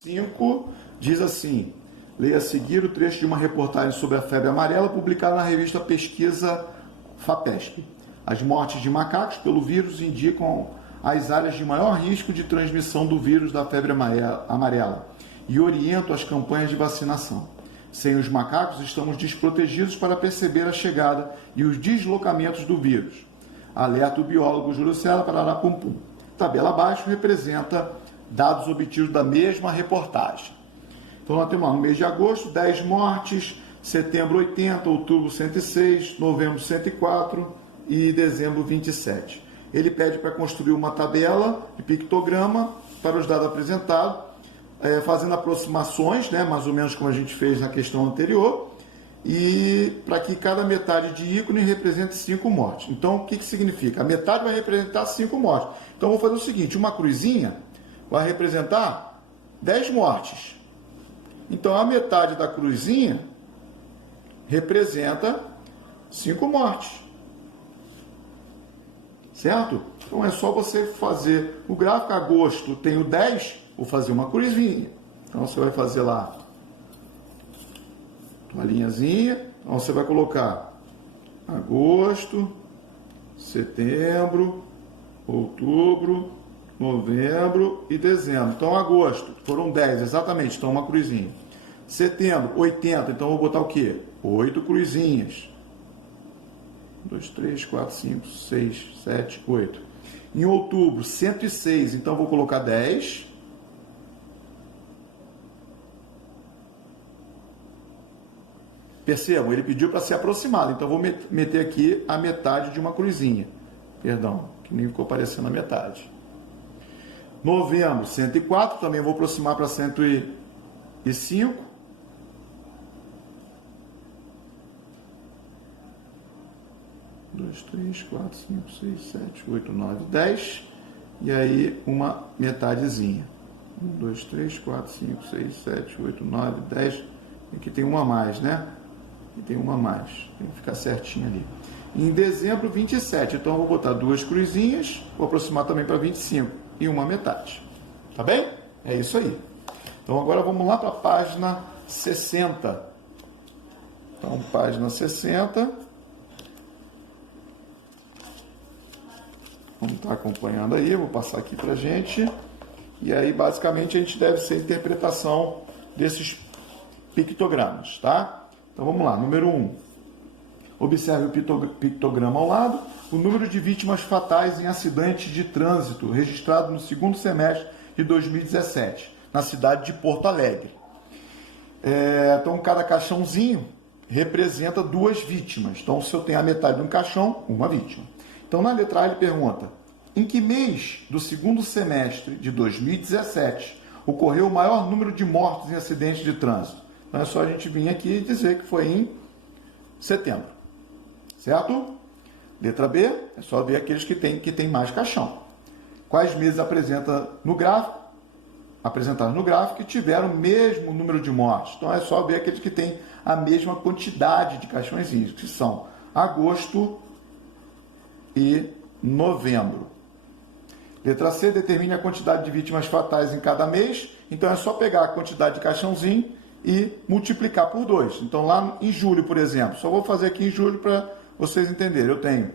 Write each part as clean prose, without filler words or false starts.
5 diz assim: leia a seguir o trecho de uma reportagem sobre a febre amarela publicada na revista Pesquisa FAPESP. As mortes de macacos pelo vírus indicam as áreas de maior risco de transmissão do vírus da febre amarela e orientam as campanhas de vacinação. Sem os macacos, estamos desprotegidos para perceber a chegada e os deslocamentos do vírus. Alerta o biólogo Júlio César para Arapumpum. Tabela abaixo representa dados obtidos da mesma reportagem. Então, nós temos lá, no mês de agosto, 10 mortes, setembro 80, outubro 106, novembro 104 e dezembro 27. Ele pede para construir uma tabela de pictograma para os dados apresentados, fazendo aproximações, né, mais ou menos como a gente fez na questão anterior, e para que cada metade de ícone represente 5 mortes. Então, o que significa? A metade vai representar 5 mortes. Então, vou fazer o seguinte, uma cruzinha vai representar 10 mortes. Então, a metade da cruzinha representa 5 mortes. Certo? Então, é só você fazer o gráfico. Agosto tem o 10, vou fazer uma cruzinha. Então, você vai fazer lá uma linhazinha. Então, você vai colocar agosto, setembro, outubro, novembro e dezembro. Então, agosto, foram 10, exatamente, então uma cruzinha. Setembro, 80, então vou botar o quê? 8 cruzinhas. 2, 3, 4, 5, 6, 7, 8. Em outubro, 106, então vou colocar 10. Percebam, ele pediu para ser aproximado, então vou meter aqui a metade de uma cruzinha. Perdão, que nem ficou parecendo a metade. Novembro, 104, também vou aproximar para 105. Dois, 3, 4, 5, 6, 7, 8, 9, 10. E aí uma metadezinha. 1, 2, 3, 4, 5, 6, 7, 8, 9, 10. Aqui tem uma a mais, né? Aqui tem uma a mais. Tem que ficar certinho ali. Em dezembro, 27. Então eu vou botar 2 cruzinhas. Vou aproximar também para 25. E uma metade. Tá bem? É isso aí. Então agora vamos lá para a página 60. Então, página 60. Vamos estar acompanhando aí, vou passar aqui para a gente. E aí, basicamente, a gente deve ser a interpretação desses pictogramas, tá? Então vamos lá, número 1. Observe o pictograma ao lado, o número de vítimas fatais em acidentes de trânsito registrado no segundo semestre de 2017, na cidade de Porto Alegre. Então, cada caixãozinho representa 2 vítimas. Então, se eu tenho a metade de um caixão, uma vítima. Então, na letra A, ele pergunta, em que mês do segundo semestre de 2017 ocorreu o maior número de mortes em acidentes de trânsito? Então, é só a gente vir aqui e dizer que foi em setembro. Certo? Letra B, é só ver aqueles que tem mais caixão. Quais meses apresentados no gráfico que tiveram o mesmo número de mortes? Então é só ver aqueles que têm a mesma quantidade de caixõezinhos, que são agosto e novembro. Letra C, determine a quantidade de vítimas fatais em cada mês. Então é só pegar a quantidade de caixãozinho e multiplicar por 2. Então lá em julho, por exemplo, só vou fazer aqui em julho para vocês entenderem. Eu tenho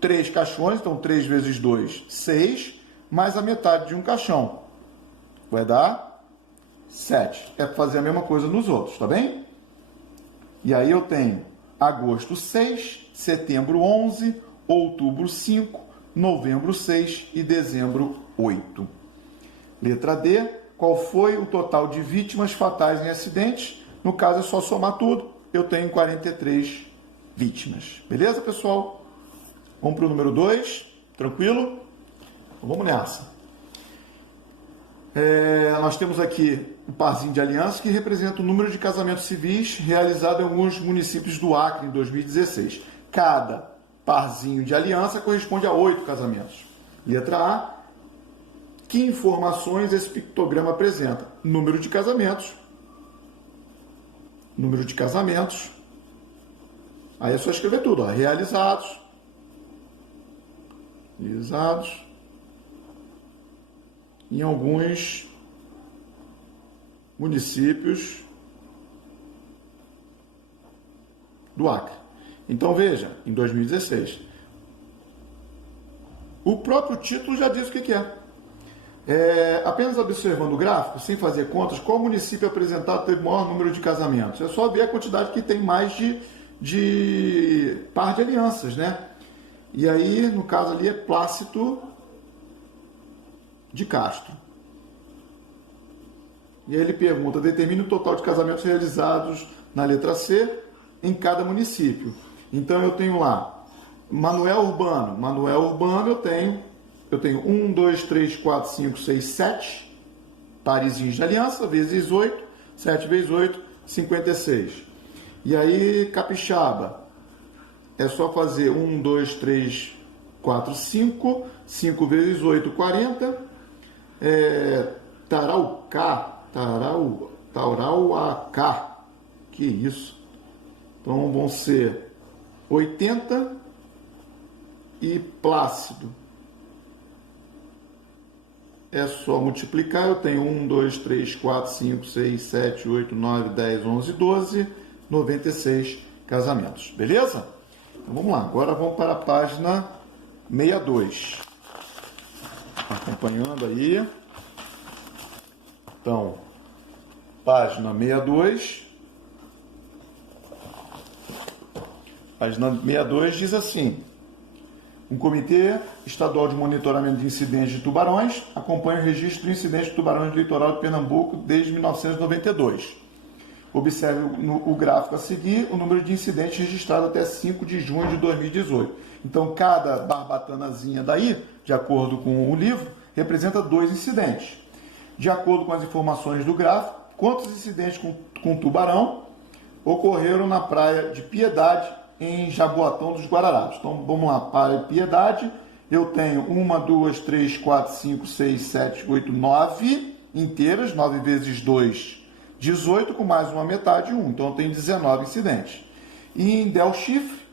3 caixões, então 3 vezes 2, 6, mais a metade de um caixão. Vai dar 7. É para fazer a mesma coisa nos outros, tá bem? E aí eu tenho agosto 6, setembro 11, outubro 5, novembro 6 e dezembro 8. Letra D, qual foi o total de vítimas fatais em acidentes? No caso é só somar tudo, eu tenho 43 vítimas. Beleza, pessoal? Vamos para o número 2, tranquilo? Então, vamos nessa. Nós temos aqui o parzinho de aliança que representa o número de casamentos civis realizados em alguns municípios do Acre em 2016. Cada parzinho de aliança corresponde a 8 casamentos. Letra A. Que informações esse pictograma apresenta? Número de casamentos. Número de casamentos. Aí é só escrever tudo. Ó. Realizados. Realizados. Em alguns municípios do Acre. Então veja, em 2016, o próprio título já diz o que é. Apenas observando o gráfico, sem fazer contas, qual município apresentado teve o maior número de casamentos? É só ver a quantidade que tem mais de par de alianças, né? E aí, no caso ali, é Plácido de Castro. E aí ele pergunta, determine o total de casamentos realizados na letra C em cada município. Então eu tenho lá, Manoel Urbano eu tenho 1, 2, 3, 4, 5, 6, 7 parezinhos de aliança, vezes 8, 7 vezes 8, 56. E aí, Capixaba, é só fazer 1, 2, 3, 4, 5, 5 vezes 8, 40. Tarauacá, que isso? Então vão ser 80 e Plácido. É só multiplicar, eu tenho 1, 2, 3, 4, 5, 6, 7, 8, 9, 10, 11, 12, 96 casamentos. Beleza? Então vamos lá, agora vamos para a página 62. Acompanhando aí. Então, página 62. Página 62 diz assim: um comitê estadual de monitoramento de incidentes de tubarões acompanha o registro de incidentes de tubarões do litoral de Pernambuco desde 1992. Observe o gráfico a seguir o número de incidentes registrados até 5 de junho de 2018. Então, cada barbatanazinha daí, de acordo com o livro, representa 2 incidentes. De acordo com as informações do gráfico, quantos incidentes com tubarão ocorreram na praia de Piedade, em Jaboatão dos Guararapes? Então, vamos lá, praia de Piedade, eu tenho 1, 2, 3, 4, 5, 6, 7, 8, 9 inteiras, 9 vezes 2, 18, com mais uma metade, 1. Então, eu tenho 19 incidentes. E em Del Chifre,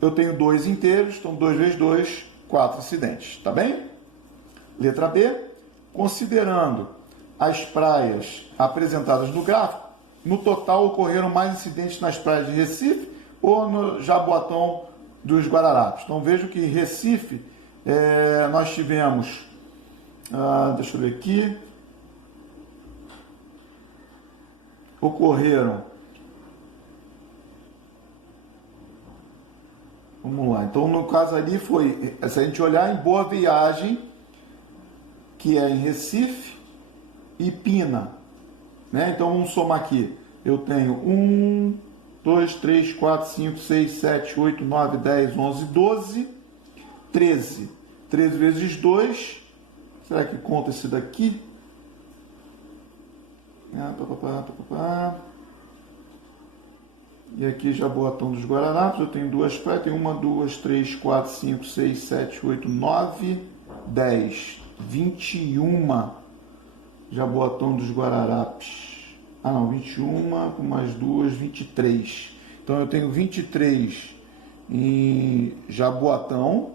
eu tenho 2 inteiros, então 2 vezes 2, 4 incidentes. Tá bem? Letra B, considerando as praias apresentadas no gráfico, no total ocorreram mais incidentes nas praias de Recife ou no Jaboatão dos Guararapes. Então, vejo que em Recife, nós tivemos, deixa eu ver aqui, ocorreram, vamos lá, então no caso ali foi, se a gente olhar em Boa Viagem, que é em Recife, e Pina, né? Então vamos somar aqui, eu tenho 1, 2, 3, 4, 5, 6, 7, 8, 9, 10, 11, 12, 13. 13 vezes 2, será que conta esse daqui? E aqui Jaboatão dos Guararapes, eu tenho 2 praias, tem 1, 2, 3, 4, 5, 6, 7, 8, 9, 10, 21 Jaboatão dos Guararapes. 21 com mais 2, 23. Então eu tenho 23 em Jaboatão.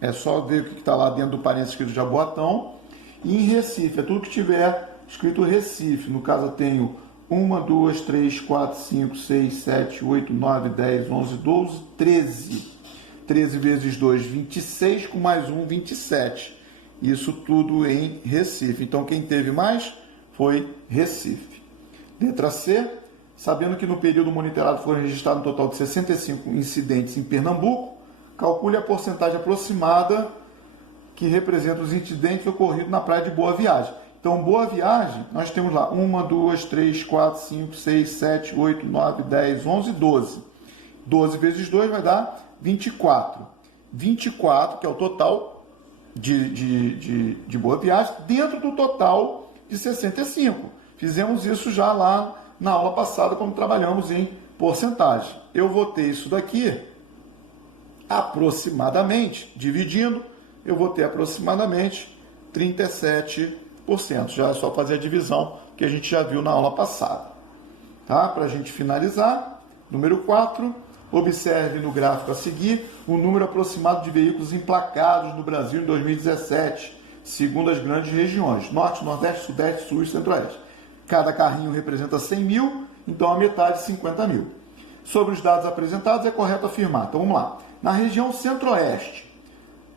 É só ver o que está lá dentro do parênteses escrito Jaboatão. E em Recife, é tudo que tiver escrito Recife. No caso eu tenho 1, 2, 3, 4, 5, 6, 7, 8, 9, 10, 11, 12, 13. 13 vezes 2, 26, com mais 1, 27. Isso tudo em Recife. Então quem teve mais foi Recife. Letra C, sabendo que no período monitorado foram registrados um total de 65 incidentes em Pernambuco, calcule a porcentagem aproximada que representa os incidentes ocorridos na praia de Boa Viagem. Então, Boa Viagem, nós temos lá 1, 2, 3, 4, 5, 6, 7, 8, 9, 10, 11, 12. 12 vezes 2 vai dar 24. 24, que é o total de Boa Viagem, dentro do total de 65. Fizemos isso já lá na aula passada, quando trabalhamos em porcentagem. Eu vou ter isso daqui, aproximadamente, dividindo, eu vou ter aproximadamente 37%. Já é só fazer a divisão que a gente já viu na aula passada. Tá? Para a gente finalizar, número 4, observe no gráfico a seguir o número aproximado de veículos emplacados no Brasil em 2017, segundo as grandes regiões, Norte, Nordeste, Sudeste, Sul e Centro-Oeste. Cada carrinho representa 100 mil, então a metade 50 mil. Sobre os dados apresentados, é correto afirmar. Então vamos lá. Na região centro-oeste,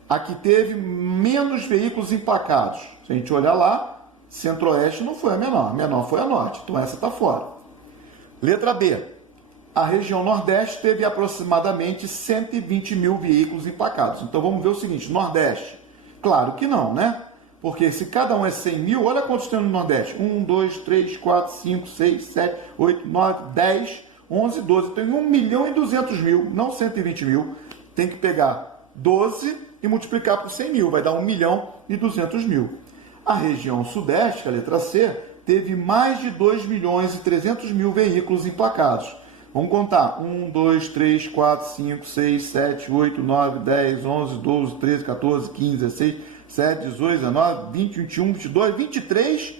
a que teve menos veículos emplacados. Se a gente olhar lá, centro-oeste não foi a menor foi a norte, então essa está fora. Letra B. A região nordeste teve aproximadamente 120 mil veículos emplacados. Então vamos ver o seguinte, nordeste. Claro que não, né? Porque se cada um é 100 mil, olha quantos tem no nordeste. 1, 2, 3, 4, 5, 6, 7, 8, 9, 10, 11, 12. Tem 1 milhão e 200 mil, não 120 mil. Tem que pegar 12 e multiplicar por 100 mil, vai dar 1 milhão e 200 mil. A região sudeste, a letra C, teve mais de 2 milhões e 300 mil veículos emplacados. Vamos contar. 1, 2, 3, 4, 5, 6, 7, 8, 9, 10, 11, 12, 13, 14, 15, 16, 7, 18, 19, 20, 21, 22, 23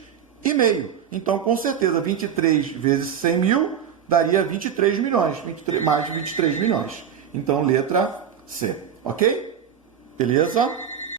e meio. Então, com certeza, 23 vezes 100 mil daria 23 milhões. Mais de 23 milhões. Então, letra C. Ok? Beleza?